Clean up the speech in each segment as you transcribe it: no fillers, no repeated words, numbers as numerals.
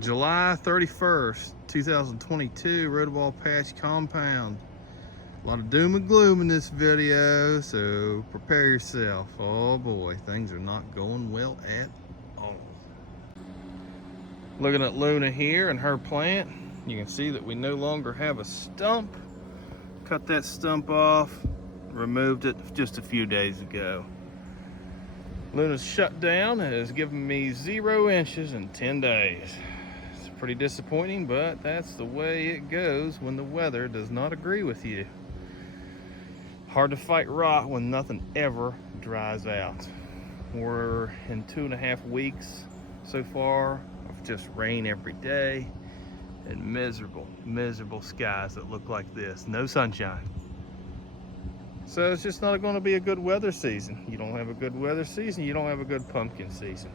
July 31st, 2022, Rotoball Patch Compound. A lot of doom and gloom in this video, so prepare yourself. Oh boy, things are not going well at all. Looking at Luna here and her plant, you can see that we no longer have a stump. Cut that stump off, removed it just a few days ago. Luna's shut down and has given me 0 inches in 10 days. It's pretty disappointing, but that's the way it goes when the weather does not agree with you. Hard to fight rot when nothing ever dries out. We're in 2.5 weeks so far of just rain every day and miserable skies that look like this. No sunshine. So it's just not going to be a good weather season. You don't have a good weather season, you don't have a good pumpkin season.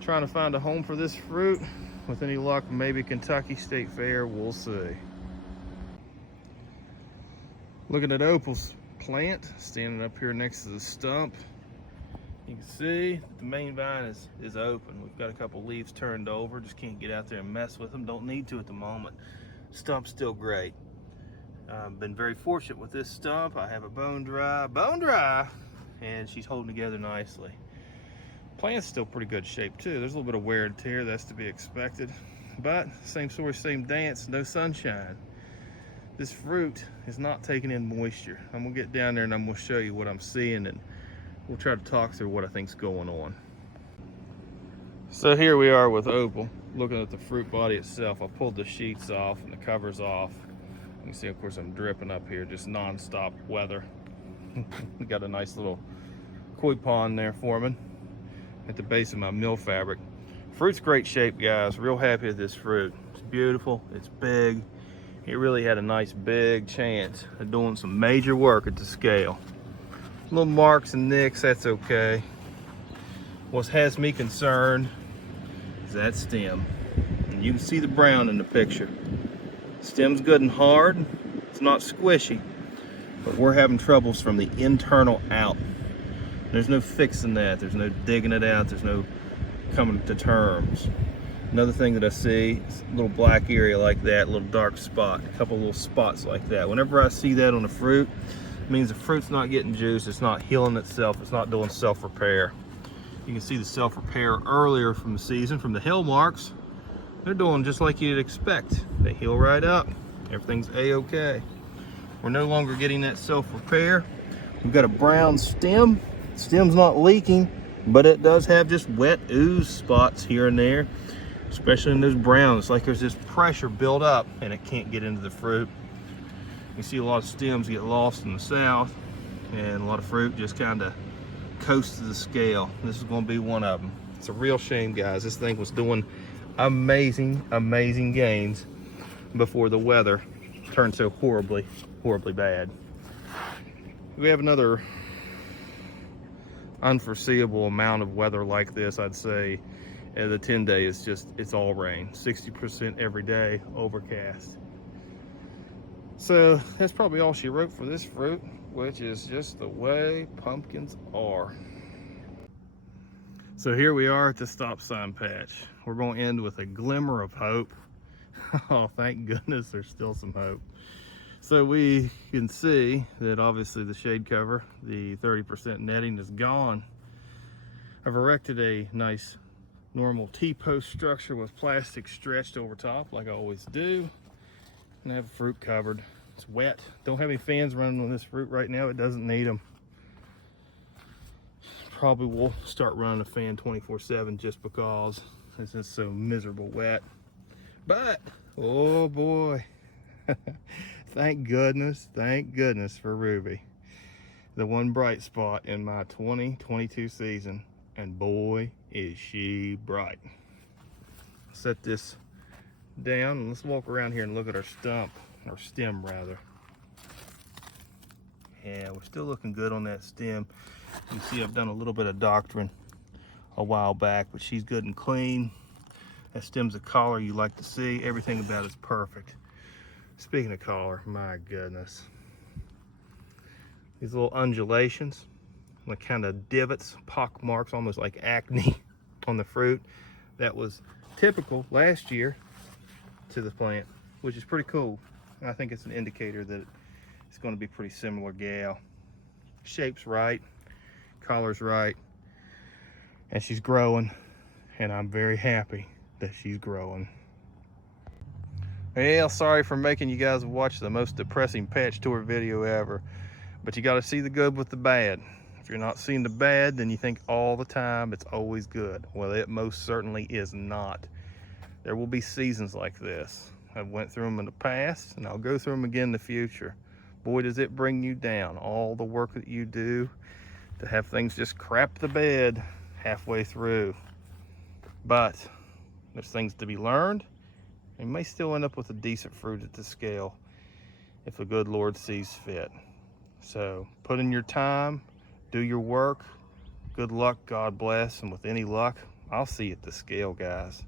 Trying to find a home for this fruit. With any luck, maybe Kentucky State Fair, we'll see. Looking at Opal's plant, standing up here next to the stump. You can see the main vine is open. We've got a couple leaves turned over, just can't get out there and mess with them. Don't need to at the moment. Stump's still great. I've been very fortunate with this stump. I have a bone dry, and she's holding together nicely. Plant's still pretty good shape too. There's a little bit of wear and tear, that's to be expected. But same story, same dance, no sunshine. This fruit is not taking in moisture. I'm gonna get down there and I'm gonna show you what I'm seeing, and we'll try to talk through what I think's going on. So here we are with Opal, looking at the fruit body itself. I pulled the sheets off and the covers off. You can see, of course, I'm dripping up here, just non-stop weather. We got a nice little koi pond there forming at the base of my mill fabric. Fruit's great shape, guys. Real happy with this fruit. It's beautiful, it's big. It really had a nice big chance of doing some major work at the scale. Little marks and nicks, that's okay. What has me concerned is that stem. And you can see the brown in the picture. Stem's good and hard, it's not squishy, but we're having troubles from the internal out. There's no fixing that, there's no digging it out, there's no coming to terms. Another thing that I see is a little black area like that, a little dark spot, a couple little spots like that. Whenever I see that on a fruit, it means the fruit's not getting juice, it's not healing itself, it's not doing self-repair. You can see the self-repair earlier from the season, from the hill marks. They're doing just like you'd expect. They heal right up. Everything's a-okay. We're no longer getting that self-repair. We've got a brown stem. Stem's not leaking, but it does have just wet ooze spots here and there, especially in those browns. It's like there's this pressure built up and it can't get into the fruit. You see a lot of stems get lost in the south, and a lot of fruit just kind of coast to the scale. This is going to be one of them. It's a real shame, guys. This thing was doing amazing gains before the weather turned so horribly bad. We have another unforeseeable amount of weather like this. I'd say the 10-day is just, it's all rain, 60% every day, overcast. So that's probably all she wrote for this fruit, which is just the way pumpkins are. So here we are at the stop sign patch. We're going to end with a glimmer of hope. Oh, thank goodness there's still some hope. So we can see that obviously the shade cover, the 30% netting, is gone. I've erected a nice normal T-post structure with plastic stretched over top like I always do. And I have fruit covered. It's wet. Don't have any fans running on this fruit right now. It doesn't need them. Probably will start running a fan 24/7 just because it's just so miserable wet. But oh boy, thank goodness for Ruby, the one bright spot in my 2022 season, and boy is she bright. Set this down and let's walk around here and look at our stump, or stem rather. Yeah, we're still looking good on that stem. You see I've done a little bit of doctoring a while back, but she's good and clean. That stem's a collar you like to see. Everything about it's perfect. Speaking of collar, my goodness. These little undulations, like kind of divots, pock marks, almost like acne on the fruit. that was typical last year to the plant, which is pretty cool. I think it's an indicator that it's going to be pretty similar gal. Shape's right, collar's right, and she's growing, and I'm very happy that she's growing. Well, sorry for making you guys watch the most depressing patch tour video ever, but you got to see the good with the bad. If you're not seeing the bad, then you think all the time it's always good. Well, it most certainly is not. There will be seasons like this. I've went through them in the past, and I'll go through them again in the future. Boy, does it bring you down, all the work that you do to have things just crap the bed halfway through. But there's things to be learned. You may still end up with a decent fruit at the scale if the good Lord sees fit. So put in your time, do your work. Good luck, God bless, and with any luck, I'll see you at the scale, guys.